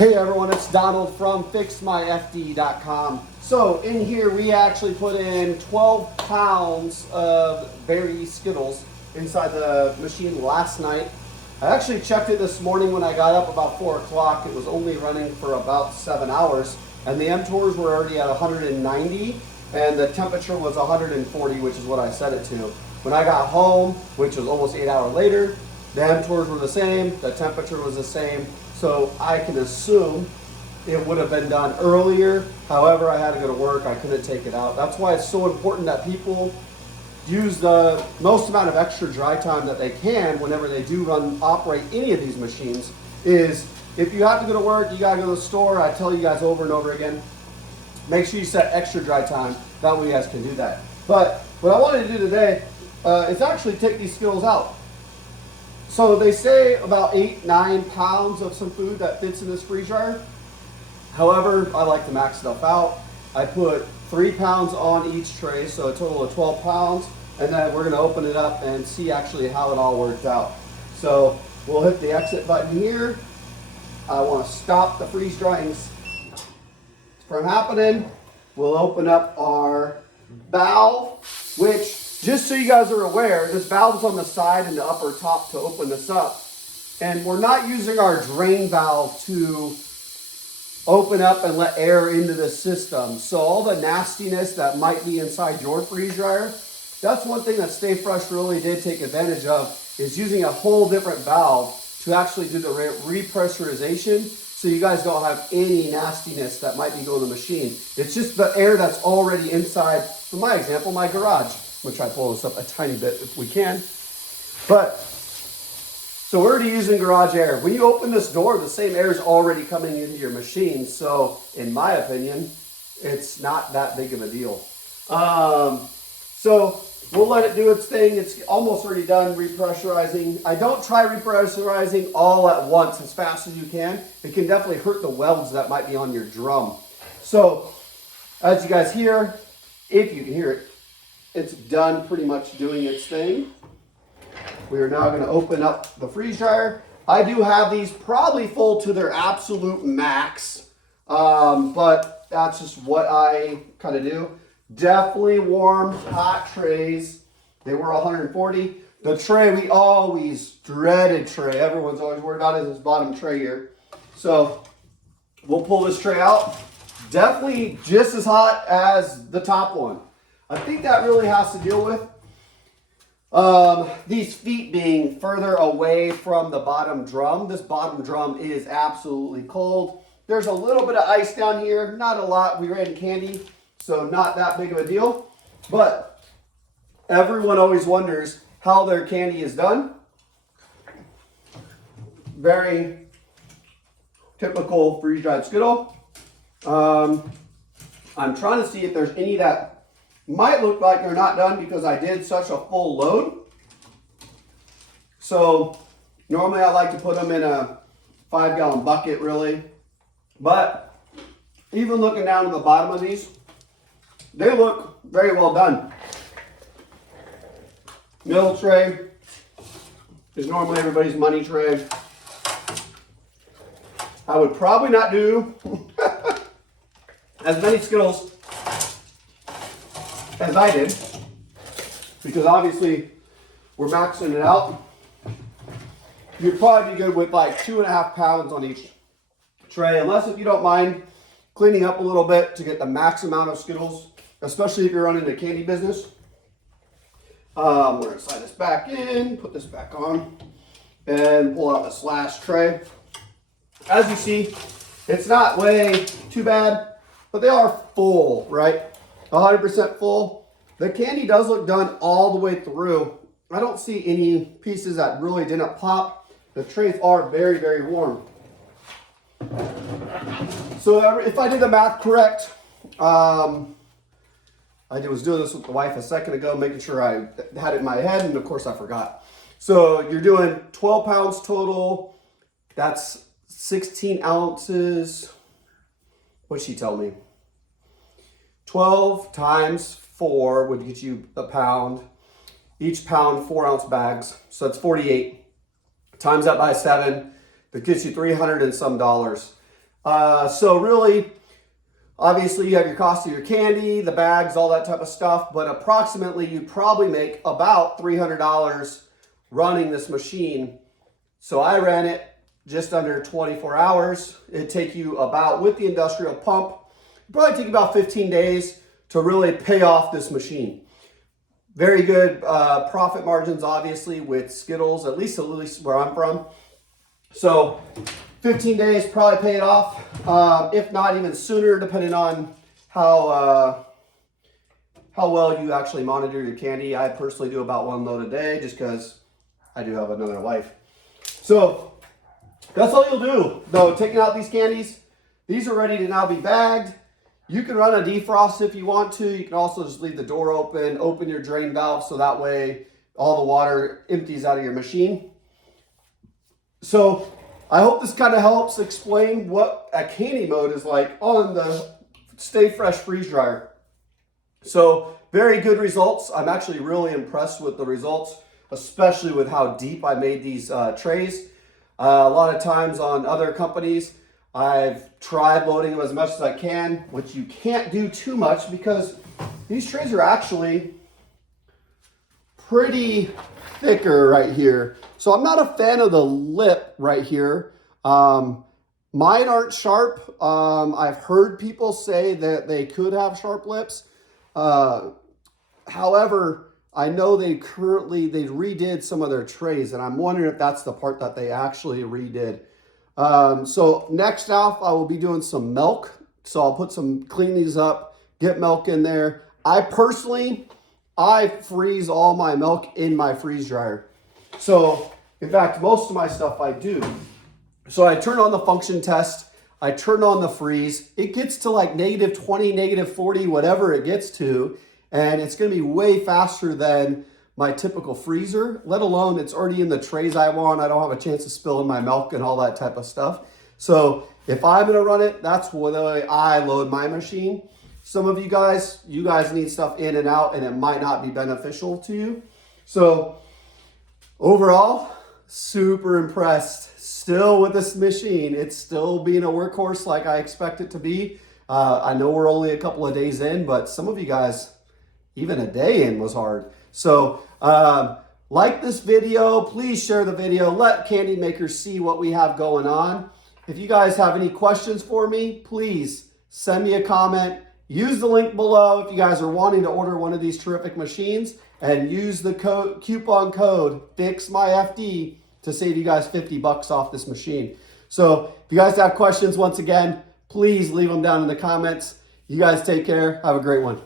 Hey everyone, it's Donald from fixmyfd.com. So in here we actually put in 12 pounds of berry Skittles inside the machine last night. I actually checked it this morning when I got up about 4 o'clock. It was only running for about 7 hours and the mTORs were already at 190 and the temperature was 140, which is what I set it to. When I got home, which was almost 8 hours later, the mTORs were the same, the temperature was the same. So I can assume it would have been done earlier. However, I had to go to work. I couldn't take it out. That's why it's so important that people use the most amount of extra dry time that they can whenever they do operate any of these machines. Is if you have to go to work, you got to go to the store. I tell you guys over and over again, make sure you set extra dry time. That way you guys can do that. But what I wanted to do today is actually take these Skittles out. So they say about 8-9 pounds of some food that fits in this freeze dryer. However, I like to max stuff out. I put 3 pounds on each tray, so a total of 12 pounds. And then we're gonna open it up and see actually how it all worked out. So we'll hit the exit button here. I wanna stop the freeze drying from happening. We'll open up our valve, which, just so you guys are aware, this valve's on the side and the upper top to open this up. And we're not using our drain valve to open up and let air into the system. So all the nastiness that might be inside your freeze dryer, that's one thing that StayFresh really did take advantage of, is using a whole different valve to actually do the repressurization, so you guys don't have any nastiness that might be going in the machine. It's just the air that's already inside, for my example, my garage. I'm gonna try to pull this up a tiny bit if we can. But, so we're already using garage air. When you open this door, the same air is already coming into your machine. So, in my opinion, it's not that big of a deal. So, we'll let it do its thing. It's almost already done repressurizing. I don't try repressurizing all at once as fast as you can. It can definitely hurt the welds that might be on your drum. So, as you guys hear, if you can hear it, it's done pretty much doing its thing. We are now going to open up the freeze dryer. I do have these probably full to their absolute max, but that's just what I kind of do. Definitely warm, hot trays. They were 140. The tray we always dreaded tray. Everyone's always worried about is this bottom tray here. So we'll pull this tray out. Definitely just as hot as the top one. I think that really has to deal with these feet being further away from the bottom drum. This bottom drum is absolutely cold. There's a little bit of ice down here, not a lot. We ran candy, so not that big of a deal. But everyone always wonders how their candy is done. Very typical freeze-dried Skittle. I'm trying to see if there's any that might look like they're not done because I did such a full load. So normally I like to put them in a 5-gallon bucket really. But even looking down to the bottom of these, they look very well done. Middle tray is normally everybody's money tray. I would probably not do as many Skittles as I did, because obviously we're maxing it out. You'd probably be good with like 2.5 pounds on each tray, unless if you don't mind cleaning up a little bit to get the max amount of Skittles, especially if you're running the candy business. We're gonna slide this back in, put this back on, and pull out the slash tray. As you see, it's not way too bad, but they are full, right? 100% full. The candy does look done all the way through. I don't see any pieces that really didn't pop. The trays are very, very warm. So if I did the math correct, I was doing this with the wife a second ago, making sure I had it in my head, and of course I forgot. So you're doing 12 pounds total. That's 16 ounces. What'd she tell me? 12 times 4 would get you a pound. Each pound, 4-ounce bags. So that's 48. Times that by 7, that gets you $300 and some dollars. So really, obviously you have your cost of your candy, the bags, all that type of stuff, but approximately you probably make about $300 running this machine. So I ran it just under 24 hours. It'd take you about, with the industrial pump, it'd probably take about 15 days to really pay off this machine. Very good profit margins, obviously, with Skittles, at least where I'm from. So 15 days probably paid off, if not even sooner, depending on how well you actually monitor your candy. I personally do about 1 load a day just because I do have another life. So that's all you'll do, though. Taking out these candies, these are ready to now be bagged. You can run a defrost if you want to. You can also just leave the door open your drain valve so that way all the water empties out of your machine. So I hope this kind of helps explain what a candy mode is like on the StayFresh freeze dryer. So very good results. I'm actually really impressed with the results, especially with how deep I made these trays. A lot of times on other companies, I've tried loading them as much as I can, which you can't do too much because these trays are actually pretty thicker right here. So I'm not a fan of the lip right here. Mine aren't sharp. I've heard people say that they could have sharp lips. However, I know they redid some of their trays, and I'm wondering if that's the part that they actually redid. So next off, I will be doing some milk. So I'll clean these up, get milk in there. I freeze all my milk in my freeze dryer. So in fact, most of my stuff I do. So I turn on the function test. I turn on the freeze. It gets to like -20, -40, whatever it gets to. And it's going to be way faster than my typical freezer, let alone it's already in the trays I want. I don't have a chance to spill in my milk and all that type of stuff. So if I'm going to run it, that's the way I load my machine. Some of you guys need stuff in and out, and it might not be beneficial to you. So overall, super impressed still with this machine. It's still being a workhorse like I expect it to be. I know we're only a couple of days in, but some of you guys, even a day in was hard. So like this video, please share the video, let candy makers see what we have going on. If you guys have any questions for me, please send me a comment. Use the link below if you guys are wanting to order one of these terrific machines, and use the coupon code FIXMYFD to save you guys $50 off this machine. So if you guys have questions, once again, please leave them down in the comments. You guys take care. Have a great one.